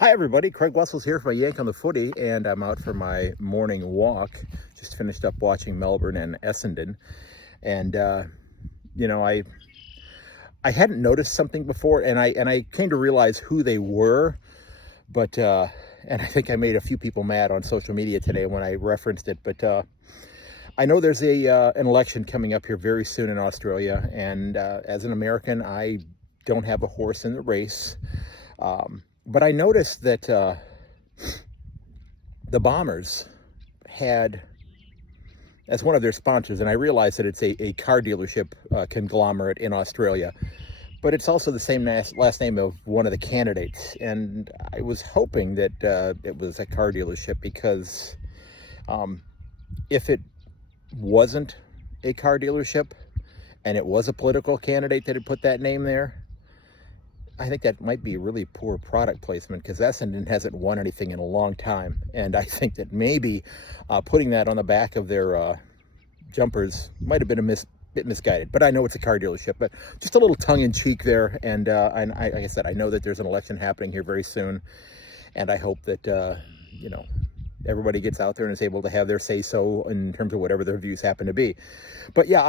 Hi everybody, Craig Wessels here for my Yank on the Footy, and I'm out for my morning walk. Just finished up watching Melbourne and Essendon, and I hadn't noticed something before, and I came to realize who they were, but and I think I made a few people mad on social media today when I referenced it. But I know there's an election coming up here very soon in Australia, and as an American, I don't have a horse in the race. But I noticed that the Bombers had, as one of their sponsors, and I realize that it's a car dealership conglomerate in Australia, but it's also the same last name of one of the candidates. And I was hoping that it was a car dealership because if it wasn't a car dealership and it was a political candidate that had put that name there, I think that might be really poor product placement, because Essendon hasn't won anything in a long time. And I think that maybe putting that on the back of their jumpers might have been a bit misguided. But I know it's a car dealership, but just a little tongue-in-cheek there. And like I said, I know that there's an election happening here very soon. And I hope that, everybody gets out there and is able to have their say-so in terms of whatever their views happen to be. But yeah,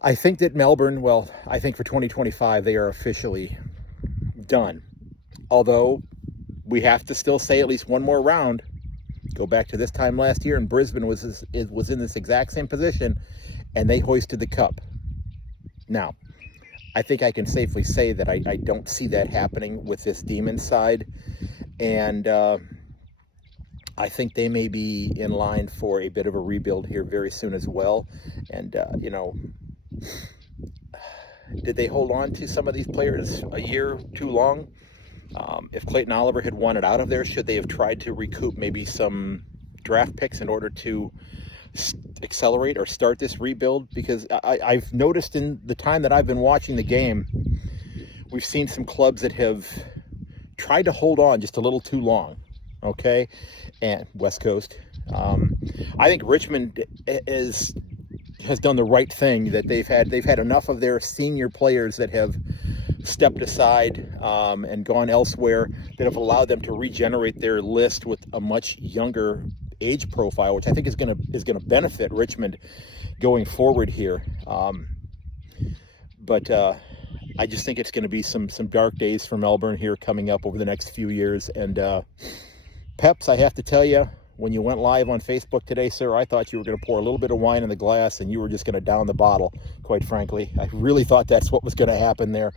I think that Melbourne, I think for 2025, they are officially done. Although we have to still say at least one more round. Go back to this time last year, and Brisbane was in this exact same position, and they hoisted the cup. Now, I think I can safely say that I don't see that happening with this Demon side. And I think they may be in line for a bit of a rebuild here very soon as well. And, did they hold on to some of these players a year too long? If Clayton Oliver had wanted out of there, should they have tried to recoup maybe some draft picks in order to accelerate or start this rebuild? Because I've noticed in the time that I've been watching the game, we've seen some clubs that have tried to hold on just a little too long. Okay, and West Coast. I think Richmond has done the right thing, that they've had enough of their senior players that have stepped aside and gone elsewhere, that have allowed them to regenerate their list with a much younger age profile, which I think is going to benefit Richmond going forward here. But I just think it's going to be some dark days for Melbourne here coming up over the next few years. And Peps, I have to tell you, when you went live on Facebook today, sir, I thought you were going to pour a little bit of wine in the glass and you were just going to down the bottle, quite frankly. I really thought that's what was going to happen there.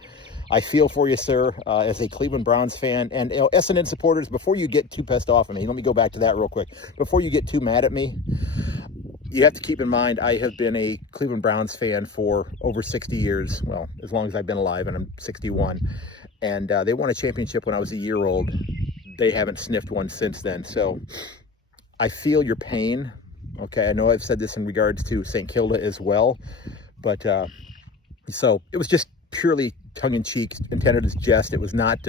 I feel for you, sir, as a Cleveland Browns fan. And, Essendon supporters, before you get too pissed off at me, let me go back to that real quick. Before you get too mad at me, you have to keep in mind I have been a Cleveland Browns fan for over 60 years. Well, as long as I've been alive, and I'm 61. And they won a championship when I was a year old. They haven't sniffed one since then. So I feel your pain. Okay, I know I've said this in regards to St. Kilda as well, but so it was just purely tongue-in-cheek, intended as jest. It was not,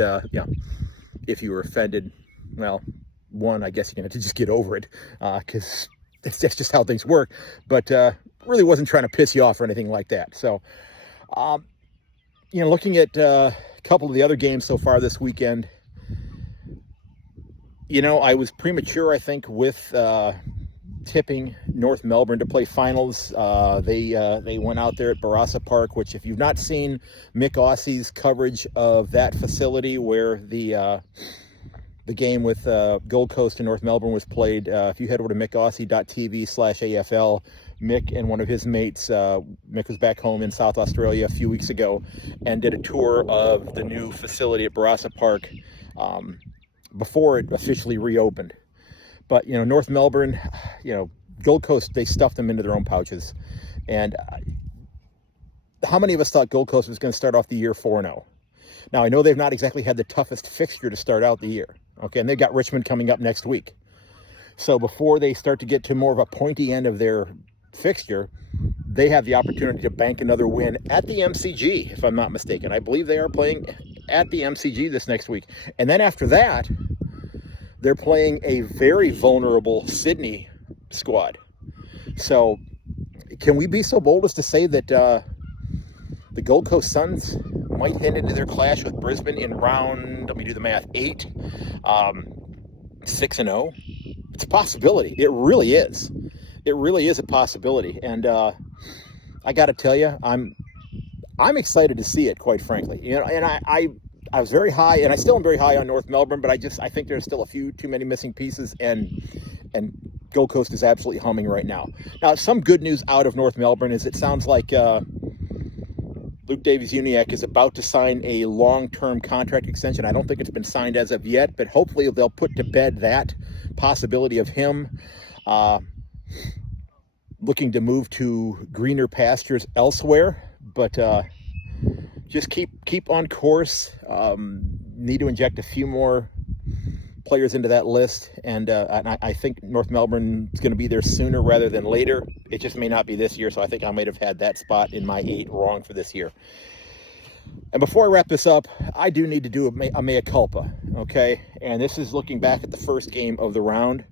if you were offended, well, one, I guess you're going to have to just get over it, because that's just how things work. But really wasn't trying to piss you off or anything like that. So, looking at a couple of the other games so far this weekend, I was premature, I think, with tipping North Melbourne to play finals. They went out there at Barossa Park, which, if you've not seen Mick Ossie's coverage of that facility where the game with Gold Coast and North Melbourne was played, if you head over to mickossie.tv/AFL, Mick and one of his mates, Mick was back home in South Australia a few weeks ago and did a tour of the new facility at Barossa Park before it officially reopened. But, North Melbourne, Gold Coast, they stuffed them into their own pouches. And how many of us thought Gold Coast was going to start off the year 4-0? Now, I know they've not exactly had the toughest fixture to start out the year. Okay, and they've got Richmond coming up next week. So before they start to get to more of a pointy end of their fixture, they have the opportunity to bank another win at the MCG, if I'm not mistaken. I believe they are playing at the MCG this next week. And then after that, they're playing a very vulnerable Sydney squad. So can we be so bold as to say that the Gold Coast Suns might head into their clash with Brisbane in round, let me do the math, 8, 6-0. It's a possibility. It really is. It really is a possibility. And I got to tell you, I'm excited to see it, quite frankly. You know, and I was very high, and I still am very high on North Melbourne, but I think there's still a few too many missing pieces, and Gold Coast is absolutely humming right now. Now, some good news out of North Melbourne is it sounds like Luke Davies-Uniacke is about to sign a long-term contract extension. I don't think it's been signed as of yet, but hopefully they'll put to bed that possibility of him looking to move to greener pastures elsewhere. But just keep on course. Need to inject a few more players into that list, and I think North Melbourne is going to be there sooner rather than later. It just may not be this year, so I think I might have had that spot in my 8 wrong for this year. And before I wrap this up, I do need to do a mea culpa, okay? And this is looking back at the first game of the round.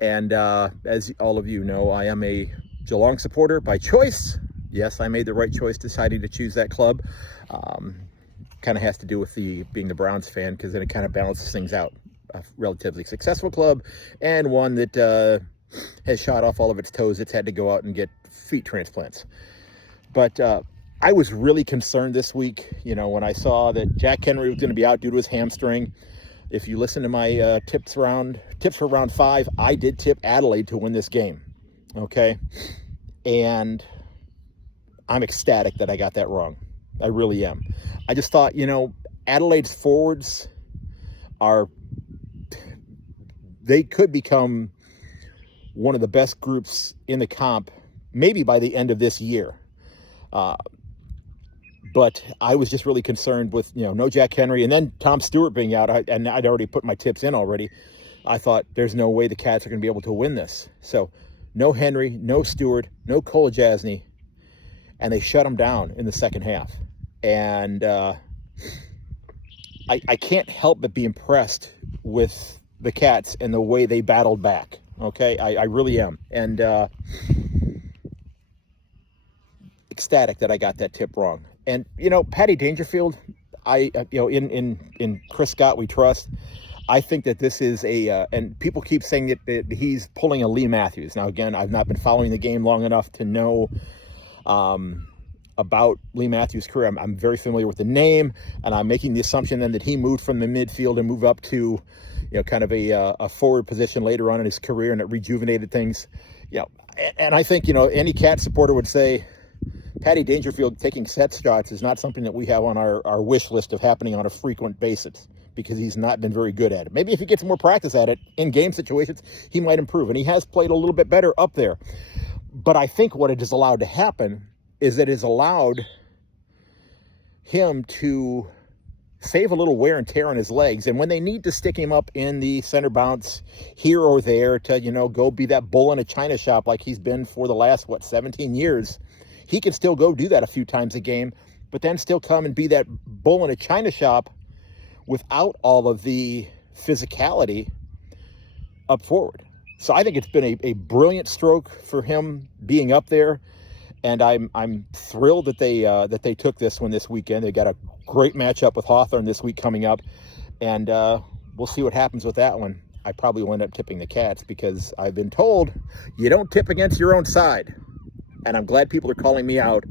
And as all of you know, I am a Geelong supporter by choice. Yes, I made the right choice deciding to choose that club. Kind of has to do with being the Browns fan, because then it kind of balances things out. A relatively successful club, and one that has shot off all of its toes. It's had to go out and get feet transplants. But I was really concerned this week, you know, when I saw that Jack Henry was going to be out due to his hamstring. If you listen to my tips for round 5, I did tip Adelaide to win this game, okay? And I'm ecstatic that I got that wrong. I really am. I just thought, you know, Adelaide's forwards they could become one of the best groups in the comp, maybe by the end of this year. But I was just really concerned with, you know, no Jack Henry, and then Tom Stewart being out, and I'd already put my tips in already. I thought there's no way the Cats are going to be able to win this. So no Henry, no Stewart, no Kolajasny, and they shut them down in the second half. And I can't help but be impressed with the Cats and the way they battled back. Okay, I really am, and ecstatic that I got that tip wrong. And you know, Paddy Dangerfield, in Chris Scott we trust. I think that this is and people keep saying that he's pulling a Lee Matthews. Now again, I've not been following the game long enough to know about Lee Matthews' career. I'm very familiar with the name, and I'm making the assumption then that he moved from the midfield and moved up to, you know, kind of a forward position later on in his career, and it rejuvenated things. You know, and I think, you know, any Cat supporter would say Paddy Dangerfield taking set shots is not something that we have on our wish list of happening on a frequent basis, because he's not been very good at it. Maybe if he gets more practice at it in game situations, he might improve, and he has played a little bit better up there. But I think what it has allowed to happen is that it has allowed him to save a little wear and tear on his legs. And when they need to stick him up in the center bounce here or there to, you know, go be that bull in a china shop like he's been for the last, 17 years, he can still go do that a few times a game, but then still come and be that bull in a china shop without all of the physicality up forward. So I think it's been a brilliant stroke for him being up there. And I'm thrilled that they took this one this weekend. They got a great matchup with Hawthorn this week coming up, and we'll see what happens with that one. I probably will end up tipping the Cats, because I've been told you don't tip against your own side, and I'm glad people are calling me out,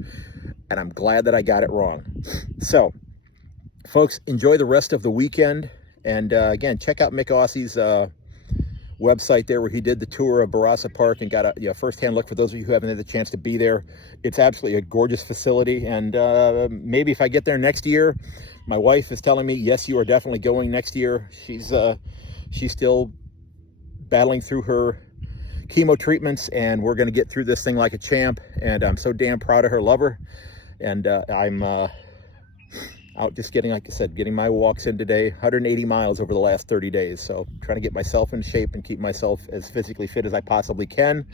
and I'm glad that I got it wrong. So, folks, enjoy the rest of the weekend, and again, check out Mick Ossie's website there, where he did the tour of Barossa Park and got a first-hand look for those of you who haven't had the chance to be there. It's absolutely a gorgeous facility, and maybe if I get there next year, my wife is telling me, yes, you are definitely going next year. She's still battling through her chemo treatments, and we're going to get through this thing like a champ, and I'm so damn proud of her. Love her, and I'm out just getting, like I said, getting my walks in today, 180 miles over the last 30 days. So trying to get myself in shape and keep myself as physically fit as I possibly can.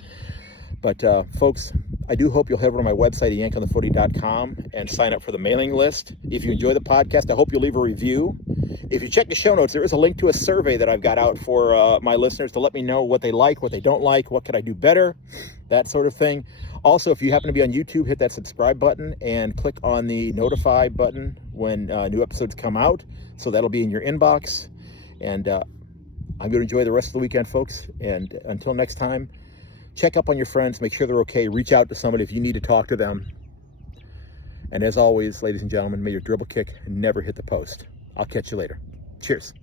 But folks, I do hope you'll head over to my website, ayankonthefooty.com, and sign up for the mailing list. If you enjoy the podcast, I hope you'll leave a review. If you check the show notes, there is a link to a survey that I've got out for my listeners to let me know what they like, what they don't like, what could I do better, that sort of thing. Also, if you happen to be on YouTube, hit that subscribe button and click on the notify button when new episodes come out. So that'll be in your inbox. And I'm going to enjoy the rest of the weekend, folks. And until next time, check up on your friends, make sure they're okay, reach out to somebody if you need to talk to them. And as always, ladies and gentlemen, may your dribble kick never hit the post. I'll catch you later. Cheers.